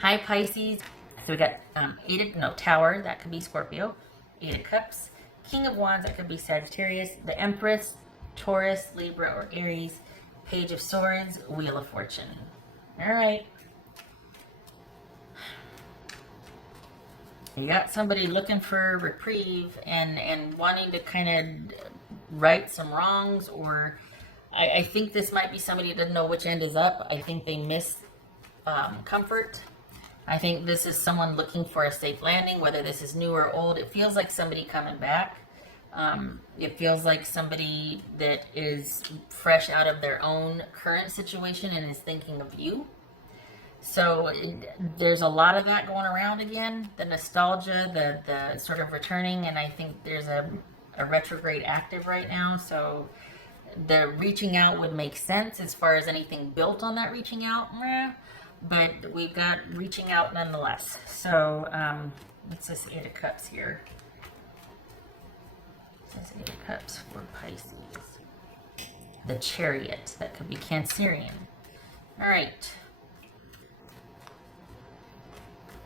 Hi, Pisces. So we got Tower, that could be Scorpio. Eight of Cups. King of Wands, that could be Sagittarius. The Empress, Taurus, Libra, or Aries. Page of Swords, Wheel of Fortune. All right. You got somebody looking for reprieve and wanting to kind of right some wrongs, or I think this might be somebody who doesn't know which end is up. I think they miss comfort. I think this is someone looking for a safe landing, whether this is new or old. It feels like somebody coming back. It feels like somebody that is fresh out of their own current situation and is thinking of you. So there's a lot of that going around again. The nostalgia, the sort of returning, and I think there's a retrograde active right now. So the reaching out would make sense as far as anything built on that reaching out. But we've got reaching out nonetheless. So what's this Eight of Cups here? This Eight of Cups for Pisces. The Chariot, that could be Cancerian. All right.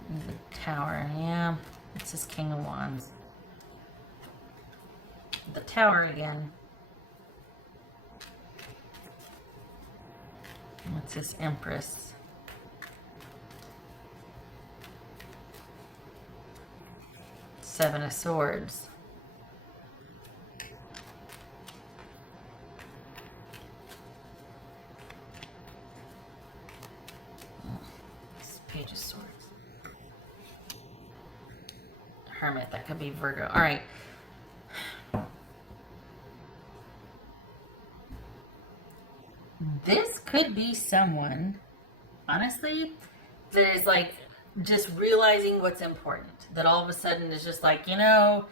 The Tower, yeah. This is King of Wands. The Tower again. What's this Empress? Seven of Swords. This Page of Swords. Hermit, that could be Virgo. All right. This could be someone, honestly, that is like just realizing what's important. That all of a sudden is just like, I know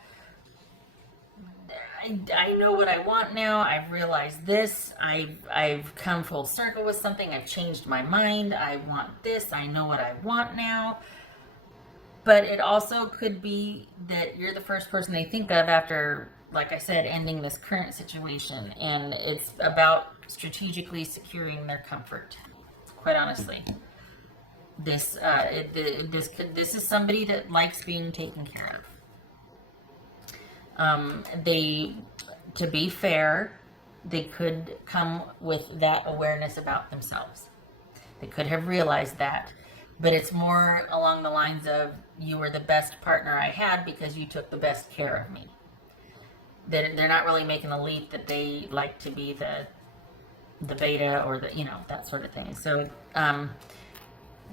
what I want now. I've realized this. I've come full circle with something. I've changed my mind. I want this. I know what I want now. But it also could be that you're the first person they think of after, like I said, ending this current situation. And it's about strategically securing their comfort. Quite honestly. This is somebody that likes being taken care of. To be fair, they could come with that awareness about themselves. They could have realized that. But it's more along the lines of, you were the best partner I had because you took the best care of me. They're not really making the leap that they like to be the beta or that sort of thing. So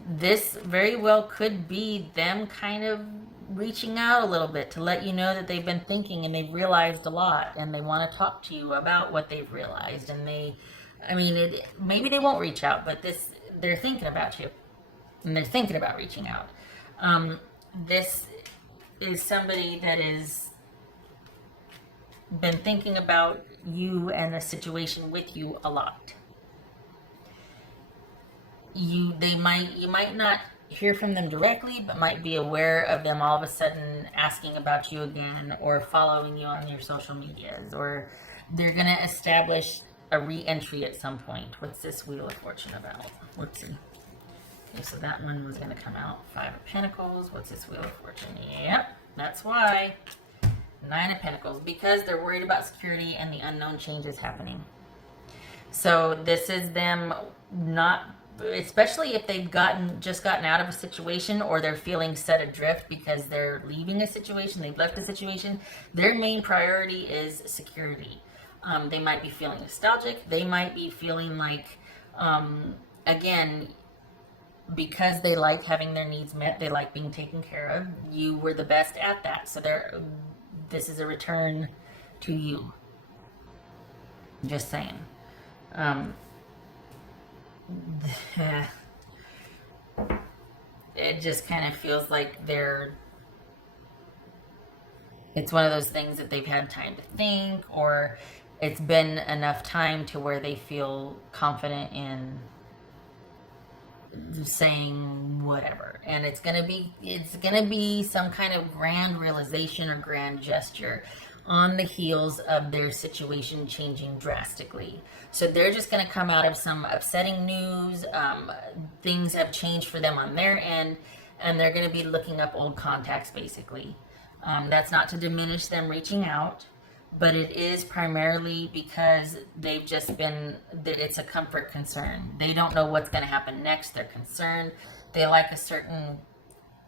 this very well could be them kind of reaching out a little bit to let you know that they've been thinking and they've realized a lot and they want to talk to you about what they've realized. And maybe they won't reach out, but they're thinking about you. And they're thinking about reaching out. This is somebody that has been thinking about you and the situation with you a lot. You might not hear from them directly, but might be aware of them all of a sudden asking about you again or following you on your social medias, or they're going to establish a re-entry at some point. What's this Wheel of Fortune about? Let's see. Okay, so that one was going to come out. Five of Pentacles. What's this Wheel of Fortune? Yep, that's why. Nine of Pentacles. Because they're worried about security and the unknown changes happening. So this is them not, especially if they've just gotten out of a situation, or they're feeling set adrift because they're leaving a situation, they've left a situation. Their main priority is security. They might be feeling nostalgic. They might be feeling like, again, because they like having their needs met, they like being taken care of. You were the best at that. So this is a return to you. Just saying. It just kind of feels like it's one of those things that they've had time to think, or it's been enough time to where they feel confident in saying whatever, and it's gonna be some kind of grand realization or grand gesture. on the heels of their situation changing drastically. So they're just going to come out of some upsetting news. Things have changed for them on their end, and they're going to be looking up old contacts, basically. That's not to diminish them reaching out, but it is primarily because they've just been, it's a comfort concern. They don't know what's going to happen next. They're concerned. They like a certain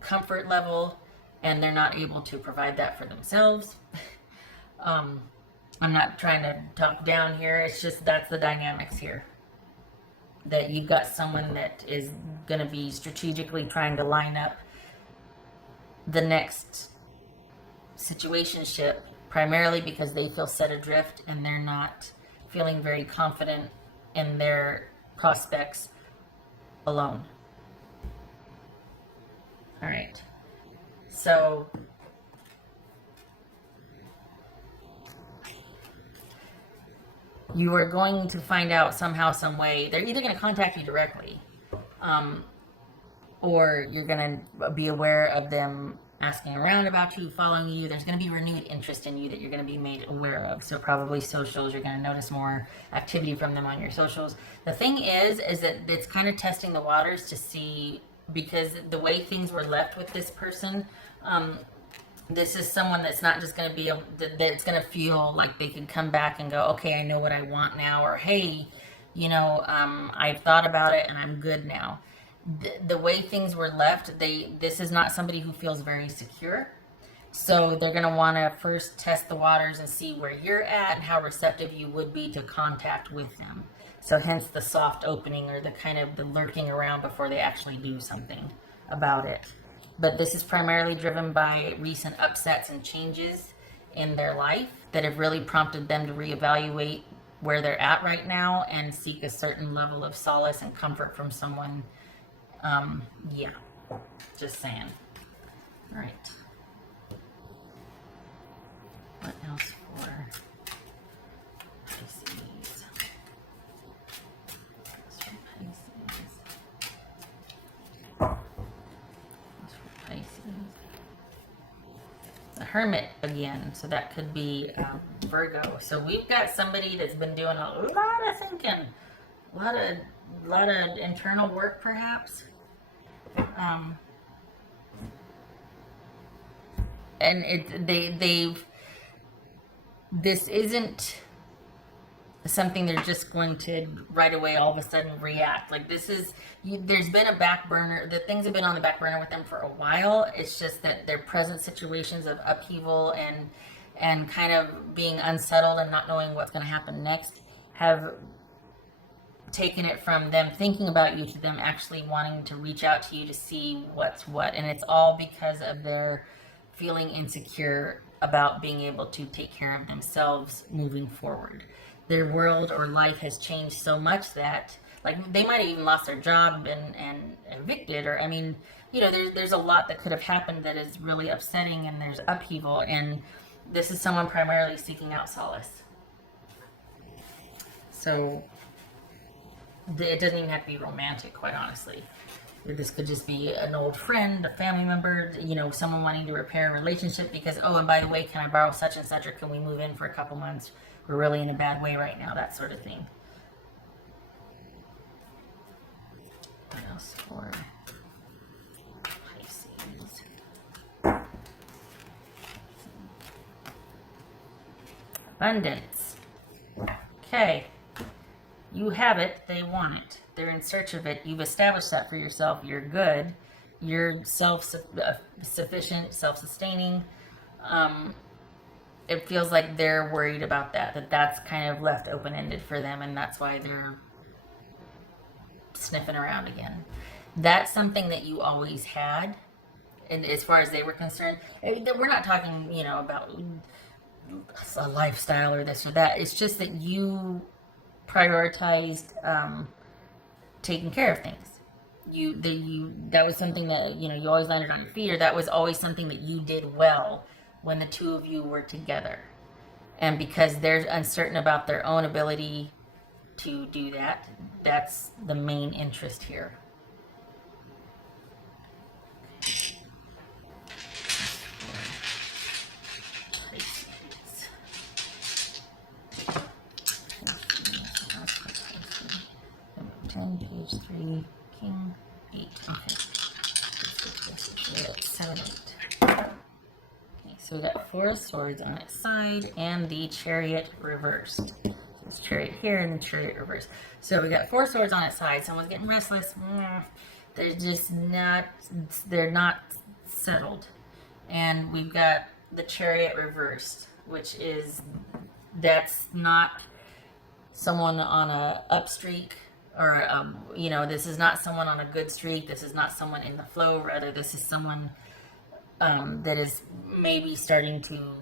comfort level, and they're not able to provide that for themselves. I'm not trying to talk down here. It's just that's the dynamics here. That you've got someone that is going to be strategically trying to line up the next situationship, primarily because they feel set adrift and they're not feeling very confident in their prospects alone. All right. So you are going to find out somehow, some way. They're either going to contact you directly, or you're going to be aware of them asking around about you, following you. There's going to be renewed interest in you that you're going to be made aware of. So probably socials, you're going to notice more activity from them on your socials. The thing is that it's kind of testing the waters to see, because the way things were left with this person, this is someone that's not just going to be, that's going to feel like they can come back and go, okay, I know what I want now, or hey, I've thought about it and I'm good now. The way things were left, this is not somebody who feels very secure. So they're going to want to first test the waters and see where you're at and how receptive you would be to contact with them. So hence the soft opening, or the kind of the lurking around before they actually do something about it. But this is primarily driven by recent upsets and changes in their life that have really prompted them to reevaluate where they're at right now and seek a certain level of solace and comfort from someone. Yeah, just saying. All right. What else for Pisces? The Hermit again, so that could be Virgo. So we've got somebody that's been doing a lot of thinking, a lot of internal work, perhaps. And this isn't something they're just going to right away all of a sudden react. Like this is, there's been a back burner, the things have been on the back burner with them for a while. It's just that their present situations of upheaval and kind of being unsettled and not knowing what's going to happen next have taken it from them thinking about you to them actually wanting to reach out to you to see what's what. And it's all because of their feeling insecure about being able to take care of themselves moving forward. Their world or life has changed so much that, like, they might have even lost their job and evicted, or I mean, there's a lot that could have happened that is really upsetting, and there's upheaval, and this is someone primarily seeking out solace. So it doesn't even have to be romantic, quite honestly. This could just be an old friend, a family member, someone wanting to repair a relationship because, oh, and by the way, can I borrow such and such, or can we move in for a couple months? We're really in a bad way right now, that sort of thing. What else for Pisces? Abundance. Okay. You have it, they want it. They're in search of it. You've established that for yourself. You're good. You're self-sufficient, self-sustaining. It feels like they're worried about that's kind of left open-ended for them, and that's why they're sniffing around again. That's something that you always had, and as far as they were concerned. We're not talking, about a lifestyle or this or that. It's just that you prioritized taking care of things. That was something that you always landed on your feet, or that was always something that you did well when the two of you were together. And because they're uncertain about their own ability to do that, that's the main interest here. Pisces. 8. Okay. 7, 8. Okay, so we got 4 of Swords on its side and the Chariot reversed. So it's Chariot here and the Chariot reversed. So we got 4 swords on its side. Someone's getting restless. They're just not, they're not settled. And we've got the Chariot reversed, which is, that's not someone on a up streak, or you know, this is not someone on a good streak. This is not someone in the flow. Rather, this is someone that is maybe starting to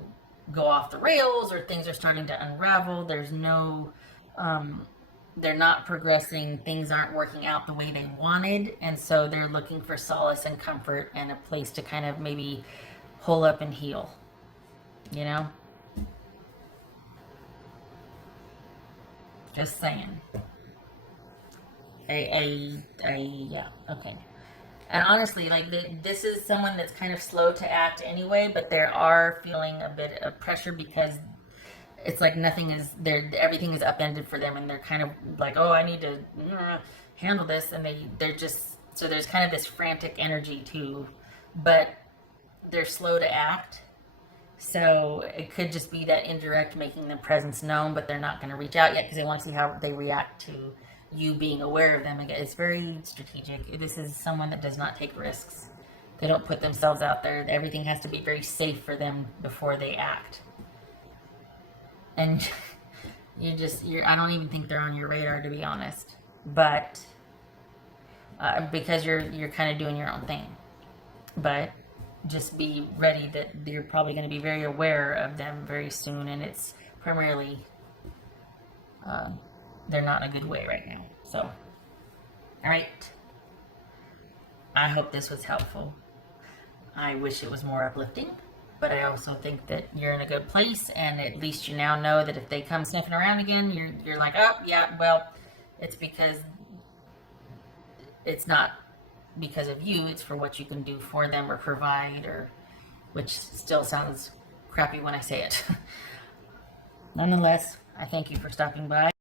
go off the rails, or things are starting to unravel. There's no, they're not progressing. Things aren't working out the way they wanted, and so they're looking for solace and comfort and a place to kind of maybe hole up and heal. You know? Just saying. Yeah, okay. And honestly, like, this is someone that's kind of slow to act anyway, but they are feeling a bit of pressure because it's like nothing is there, everything is upended for them, and they're kind of like, oh, I need to handle this, and they're just, so there's kind of this frantic energy too, but they're slow to act. So it could just be that indirect making their presence known, but they're not going to reach out yet because they want to see how they react to you being aware of them. Again, it's very strategic. This is someone that does not take risks. They don't put themselves out there. Everything has to be very safe for them before they act. And I don't even think they're on your radar, to be honest. But because you're kind of doing your own thing. But just be ready that you're probably going to be very aware of them very soon, and it's primarily they're not in a good way right now. So, all right. I hope this was helpful. I wish it was more uplifting, but I also think that you're in a good place, and at least you now know that if they come sniffing around again, you're like, oh yeah, well, it's because it's not because of you, it's for what you can do for them or provide, or, which still sounds crappy when I say it. Nonetheless, I thank you for stopping by.